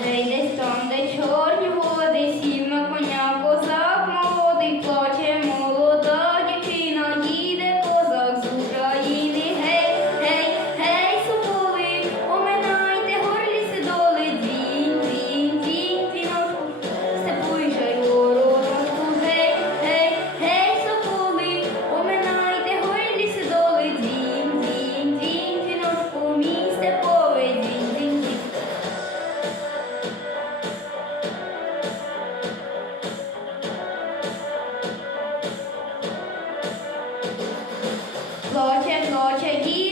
They just on the shore. seguir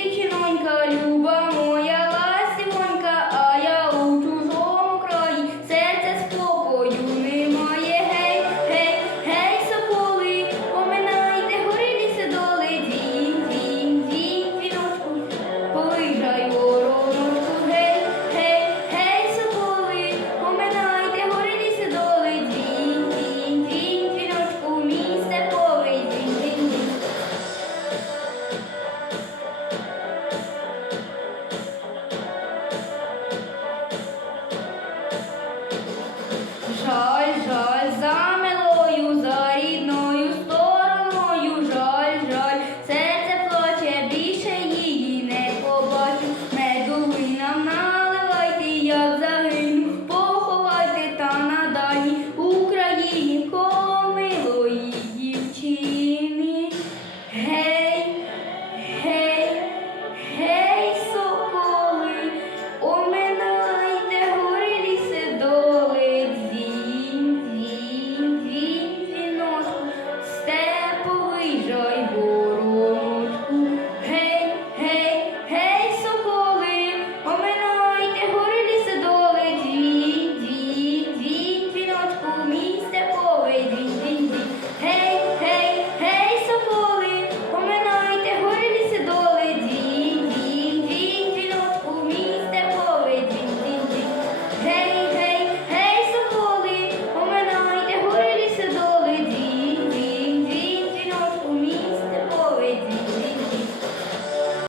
talk.